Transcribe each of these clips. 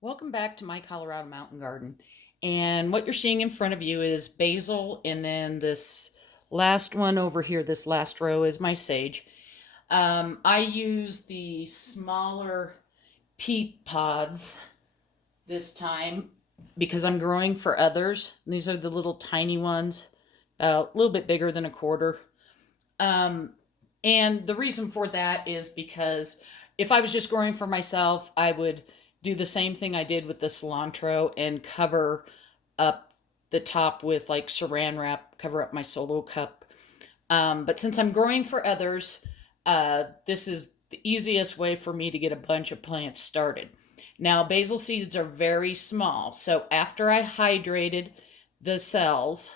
Welcome back to my Colorado mountain garden. And what you're seeing in front of you is basil, and then this last one over here, this last row is my sage. I use the smaller peat pods this time because I'm growing for others. These are the little tiny ones, a little bit bigger than a quarter. Um, and the reason for that is because if I was just growing for myself, I would do the same thing I did with the cilantro and cover up the top with like saran wrap, cover up my solo cup. But since I'm growing for others, this is the easiest way for me to get a bunch of plants started. Now, basil seeds are very small. So after I hydrated the cells,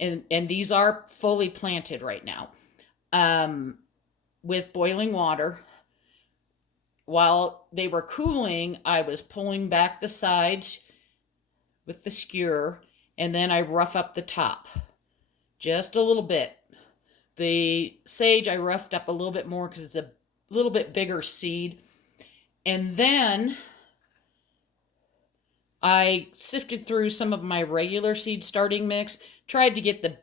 and these are fully planted right now, um, with boiling water. While they were cooling, I was pulling back the sides with the skewer, and then I rough up the top just a little bit. The sage I roughed up a little bit more because it's a little bit bigger seed. And then I sifted through some of my regular seed starting mix, tried to get the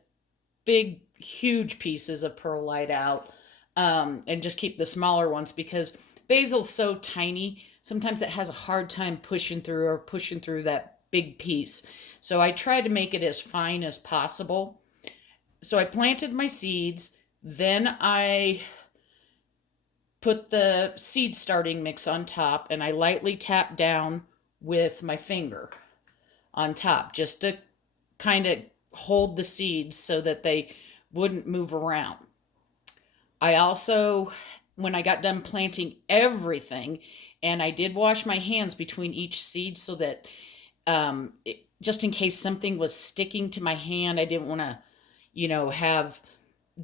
big, huge pieces of perlite out, and just keep the smaller ones because basil's so tiny. Sometimes it has a hard time pushing through that big piece. So I tried to make it as fine as possible. So I planted my seeds. Then I put the seed starting mix on top and I lightly tapped down with my finger on top just to kind of hold the seeds so that they wouldn't move around. I also, when I got done planting everything, and I did wash my hands between each seed so that just in case something was sticking to my hand, I didn't want to, have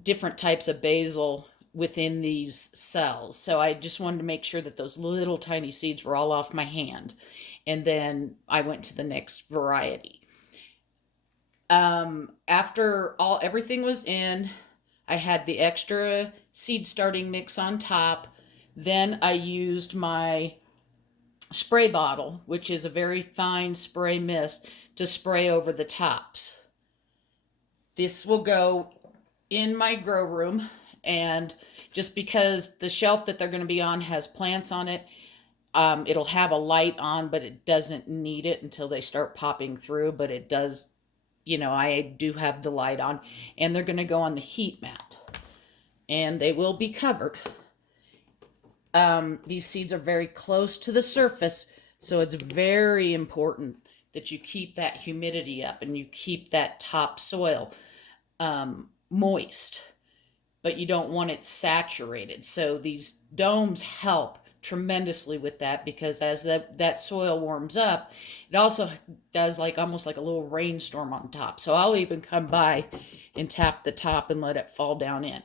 different types of basil within these cells. So I just wanted to make sure that those little tiny seeds were all off my hand. And then I went to the next variety. After everything was in, I had the extra seed starting mix on top. Then I used my spray bottle, which is a very fine spray mist, to spray over the tops. This will go in my grow room, and just because the shelf that they're going to be on has plants on it, it'll have a light on, but it doesn't need it until they start popping through. But it does, I do have the light on, and they're going to go on the heat mat, and they will be covered. These seeds are very close to the surface, so it's very important that you keep that humidity up and you keep that top soil moist, but you don't want it saturated. So these domes help tremendously with that because as that soil warms up, it also does like almost like a little rainstorm on top. So I'll even come by and tap the top and let it fall down in.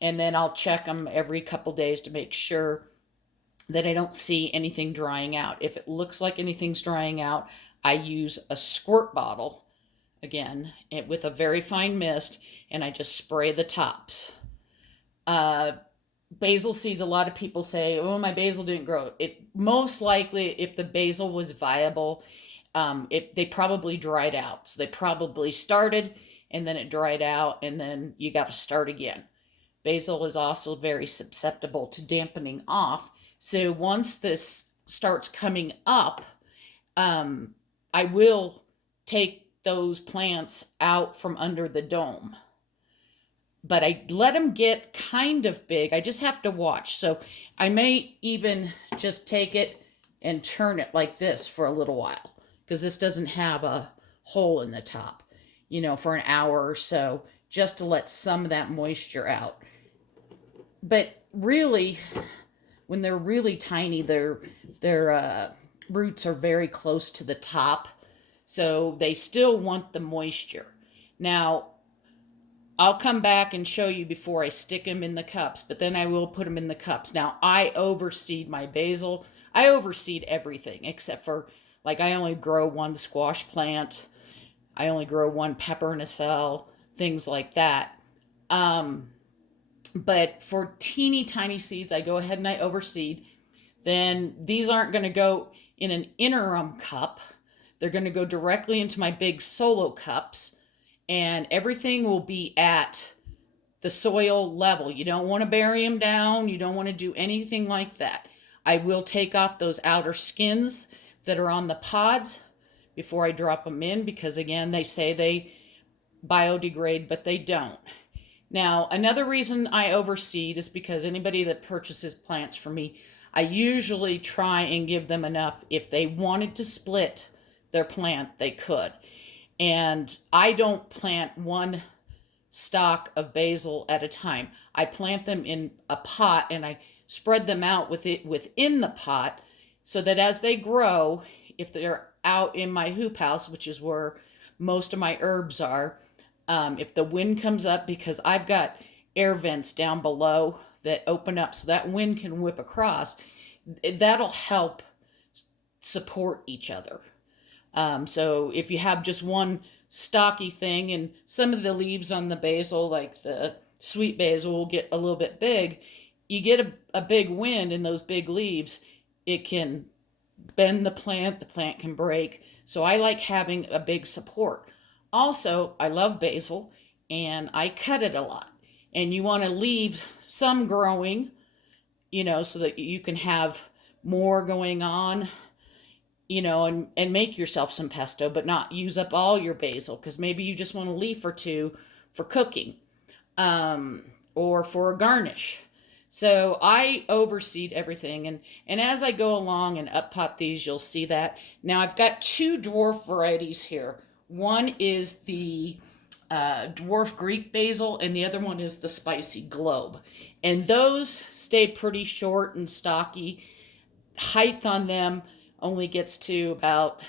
And then I'll check them every couple days to make sure that I don't see anything drying out. If it looks like anything's drying out, I use a squirt bottle again with a very fine mist, and I just spray the tops. Basil seeds, a lot of people say, oh, my basil didn't grow. It most likely, if the basil was viable, they probably dried out. So they probably started and then it dried out, and then you got to start again. Basil is also very susceptible to dampening off. So once this starts coming up, I will take those plants out from under the dome. But I let them get kind of big. I just have to watch. So I may even just take it and turn it like this for a little while because this doesn't have a hole in the top, for an hour or so just to let some of that moisture out. But really, when they're really tiny, their roots are very close to the top, so they still want the moisture. Now, I'll come back and show you before I stick them in the cups, but then I will put them in the cups. Now, I overseed my basil. I overseed everything except for, like, I only grow one squash plant. I only grow one pepper in a cell, things like that. But for teeny tiny seeds, I go ahead and I overseed. Then these aren't going to go, in an interim cup. They're going to go directly into my big solo cups, and everything will be at the soil level. You don't want to bury them down. You don't want to do anything like that. I will take off those outer skins that are on the pods before I drop them in, because again, they say they biodegrade, but they don't. Now, another reason I overseed is because anybody that purchases plants from me, I usually try and give them enough. If they wanted to split their plant, they could. And I don't plant one stalk of basil at a time. I plant them in a pot and I spread them out with it within the pot, so that as they grow, if they're out in my hoop house, which is where most of my herbs are, if the wind comes up, because I've got air vents down below that open up so that wind can whip across, that'll help support each other. So if you have just one stocky thing, and some of the leaves on the basil, like the sweet basil, will get a little bit big, you get a big wind in those big leaves, it can bend the plant can break. So I like having a big support. Also, I love basil and I cut it a lot. And you want to leave some growing, so that you can have more going on, and make yourself some pesto, but not use up all your basil, because maybe you just want a leaf or two for cooking, or for a garnish. So I overseed everything, and as I go along and up pot these, you'll see that. Now I've got two dwarf varieties here. One is the dwarf Greek basil, and the other one is the spicy globe. And those stay pretty short and stocky. Height on them only gets to about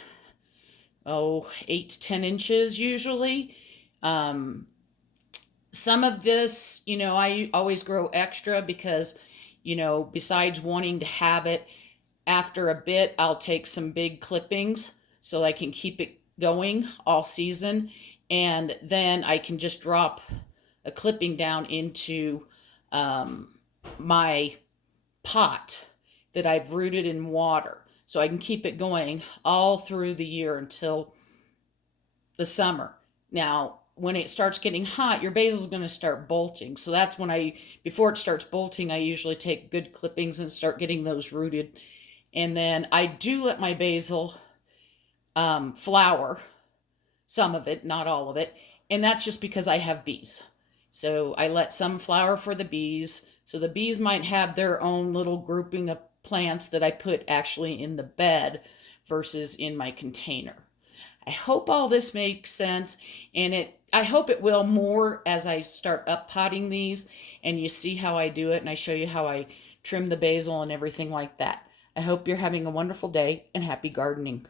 8 to 10 inches usually. Some of this, I always grow extra because, besides wanting to have it, after a bit, I'll take some big clippings so I can keep it going all season. And then I can just drop a clipping down into my pot that I've rooted in water. So I can keep it going all through the year until the summer. Now, when it starts getting hot, your basil is going to start bolting. So that's when before it starts bolting, I usually take good clippings and start getting those rooted. And then I do let my basil flower, some of it, not all of it. And that's just because I have bees. So I let some flower for the bees. So the bees might have their own little grouping of plants that I put actually in the bed versus in my container. I hope all this makes sense, and I hope it will more as I start up potting these and you see how I do it, and I show you how I trim the basil and everything like that. I hope you're having a wonderful day and happy gardening.